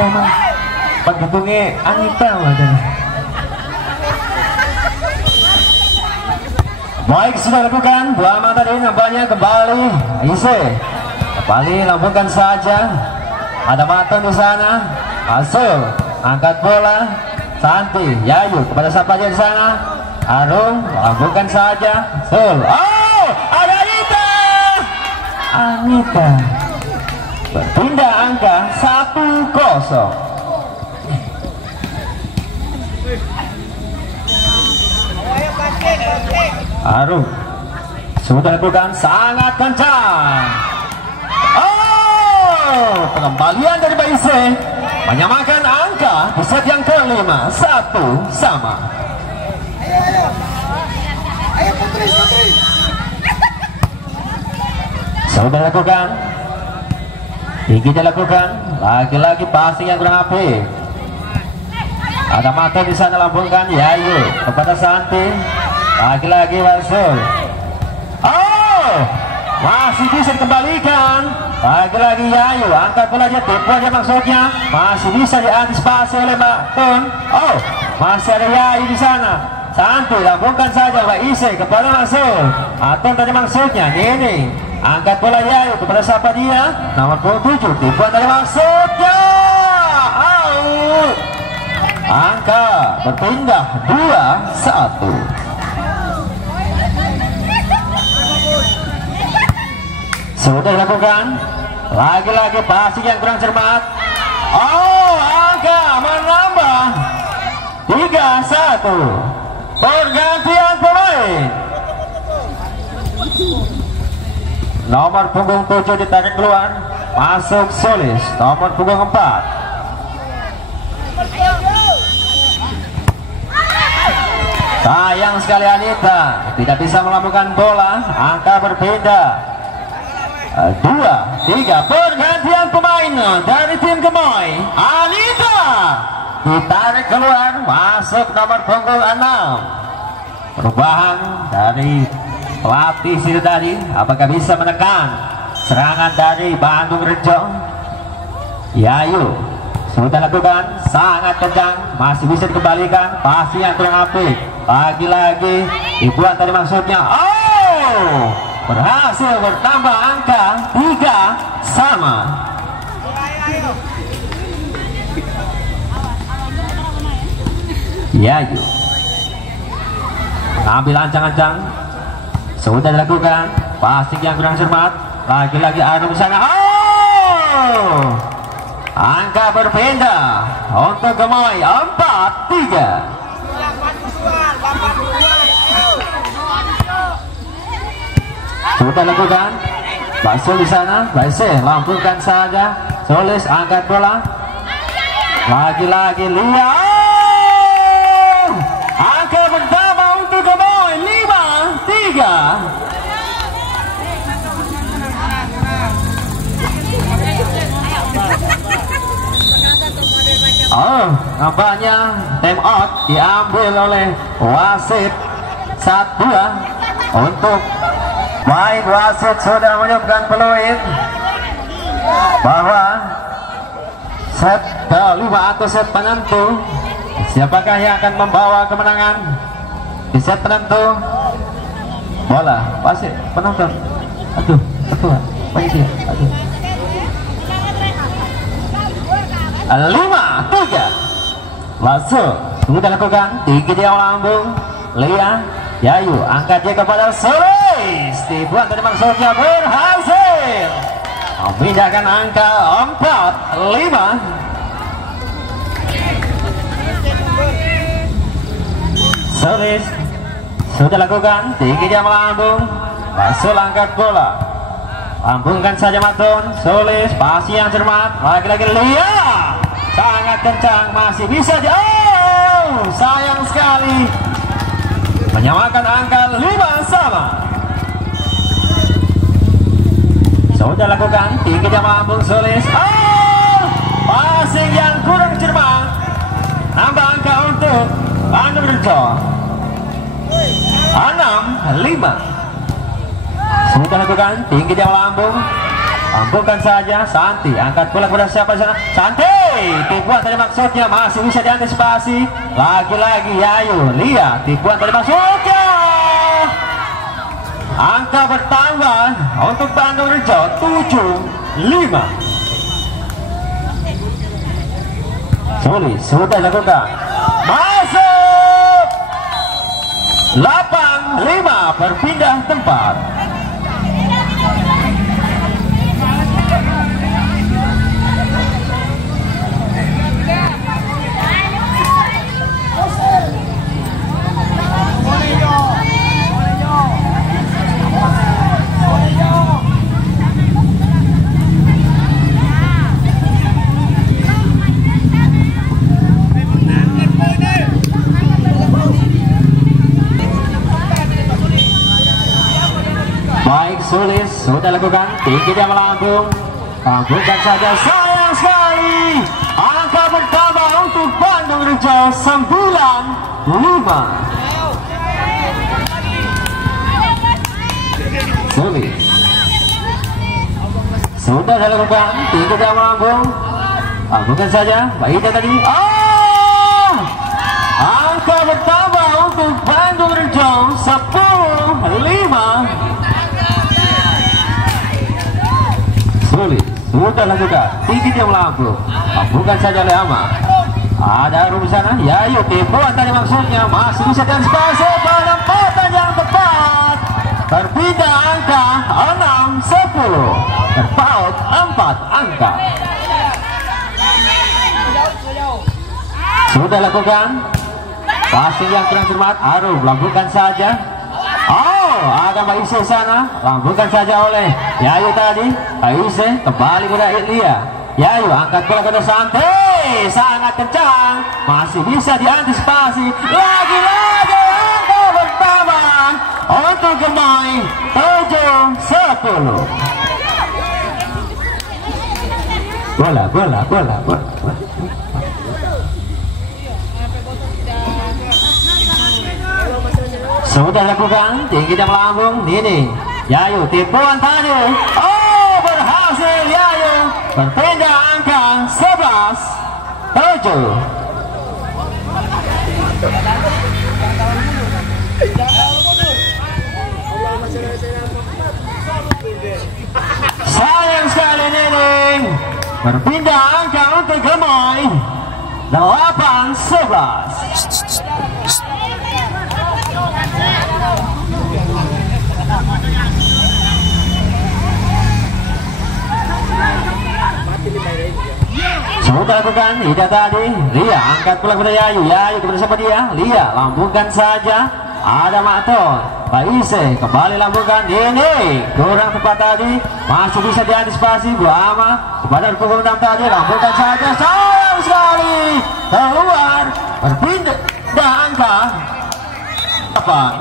apa emang pendukungnya Anita macam. Baik, sudah lakukan dua mata tadi nampaknya kembali Ise kembali lambungkan saja, ada Maton di sana, Asul angkat bola, Santi Yayu kepada siapa aja di sana, Arum lambungkan saja, Sul, oh ada Anita berpindah angka 1-0. Arum sudah lakukan sangat kencang. Oh, pengembalian dari Baise menyamakan angka di set yang kelima, 1-1. Ayo Putri. Sudah lakukan, tinggi dilakukan, lagi-lagi passing yang kurang apik. Ada Mata di sana lambungkan Yayu kepada Santi, lagi-lagi Wasul. Oh, masih bisa dikembalikan, lagi-lagi Yayu angkat bola aja, tipu aja maksudnya, masih bisa diantisipasi oleh Maton. Oh, masih ada Yayu di sana. Santi lambungkan saja Mbak Ise kepada Masul. Maton tadi maksudnya ini. Angkat bola Yayu kepada siapa dia? Nomor 27, tipuan dari maksudnya out. Angka berpindah 2-1. Sudah dilakukan, lagi-lagi passing yang kurang cermat. Oh, angka menambah 3-1. Pergantian pemain. Nomor punggung 7 ditarik keluar, masuk Solis. Nomor punggung 4. Sayang sekali Anita tidak bisa melambungkan bola. Angka berpindah 2-3. Pergantian pemain dari tim Gemoy. Anita ditarik keluar, masuk nomor punggung 6. Perubahan dari pelatih situ tadi, apakah bisa menekan serangan dari Bandung Rejo? Yayu sudah lakukan sangat kencang, masih bisa dikembalikan, pasti yang kurang apik, lagi-lagi dibuat tadi maksudnya. Oh, berhasil bertambah angka 3-3. Yayu ambil ancang-ancang, sudah dilakukan, passing yang kurang cermat, lagi-lagi Arum sana. Oh, angka berpindah untuk Gemoy 4-3. Sudah dilakukan, Basul di sana, Baise lambungkan saja, Solis angkat bola, lagi-lagi lihat. Angka bertambah untuk Gemoy 5-3. Oh, nampaknya time out diambil oleh wasit 1-2 untuk main. Wasit sudah menyebutkan peluit bahwa set kelima atau set penentu, siapakah yang akan membawa kemenangan di set penentu? Bola wasit penonton. Aduh, polisi. Aduh. 5-3. Masuk, sudah lakukan, tinggi dia lambung, Lia Yayu angkat dia kepada Solis, dibuat dari maksudnya berhasil memindahkan angka 4-5. Solis sudah lakukan, tinggi dia melambung, Basul angkat bola, lambungkan saja Maton. Solis pasti yang cermat, lagi-lagi Lia sangat kencang, masih bisa jauh, sayang sekali, menyamakan angka 5-5. Sudah lakukan, tinggi dia melambung Solis. Oh, passing yang kurang cermat, nambah angka untuk Bandung Rejo 6-5. Sudah lakukan, tinggi dia melambung, lambungkan saja Santi angkat bola kepada siapa sana? Santi tipuan tadi maksudnya masih bisa diantisipasi. Lagi-lagi Yayu, lihat tipuan tadi maksudnya. Angka bertambah untuk Bandung Rejo 7-5. Sulit, sudah dilakukan. Masuk 8-5, berpindah tempat. Baik, Sulis sudah lakukan, tinggi dia melambung, lambungkan saja, sayang sekali. Angka bertambah untuk Bandung Rejo 9-5. Sulis sudah dilakukan, tinggi dia melambung, lambungkan saja, baik dia tadi. Angka bertambah untuk Bandung Rejo 10-5. Sulit sudah lakukan, tinggi dia melambung, lambungkan saja oleh Ama. Ada Arum di sana, Yayu tipuan tadi maksudnya masih bisa diantisipasi, penempatan yang tepat. Berbeda angka 6-10, terpaut 4 angka. Sudah lakukan, passing yang kurang cermat, Arum lambungkan saja. Ada Mbak Ise sana, lambungkan saja oleh Yayu tadi. Mbak Ise kembali kepada Ilya. Yayu angkat bola ke santai, sangat kencang, masih bisa diantisipasi. Lagi-lagi angka bertambah untuk Gemai 7-10. Bola. Sudah lakukan, tinggi dan melambung, ini Yayu tipuan tadi. Berhasil Yayu, berpindah angka 11-7. Sayang sekali Nining, berpindah angka untuk Gemai 8-11. Sudah lakukan, tidak tadi. Lia angkat bola kepada Yayu, Yayu kepada siapa dia? Lia lambungkan saja. Ada Maton, Pak Ise kembali lambungkan. Ini kurang tepat tadi, masih bisa diantisipasi. Bu Ama kepada pukul 6 tadi, lambungkan saja. Sayang sekali, keluar, berpindah angka 8.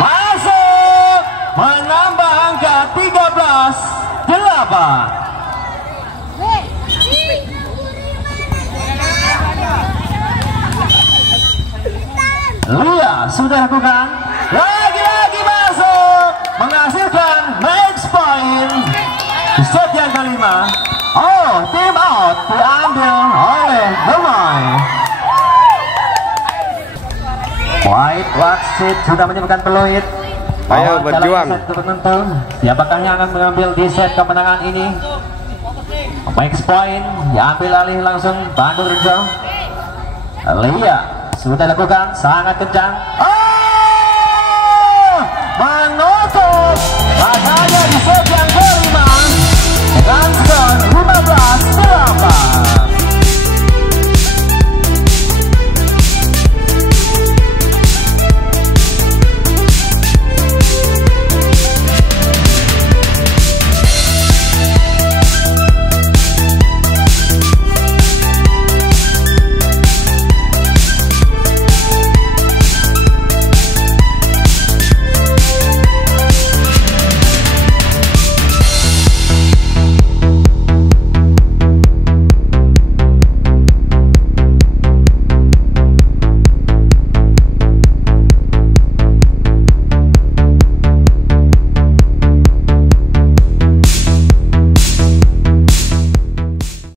Masuk, menambah angka 13-8. Lia sudah lakukan, lagi-lagi masuk, menghasilkan match point di set yang kelima. Tim out diambil oleh Gemai. White wasit sudah menyebutkan peluit. Ayo berjuang. Siapakah yang akan mengambil di set kemenangan ini? Match point diambil alih langsung Bandung Rejo. Lia sudah lakukan, sangat kencang. Menutup, makanya di set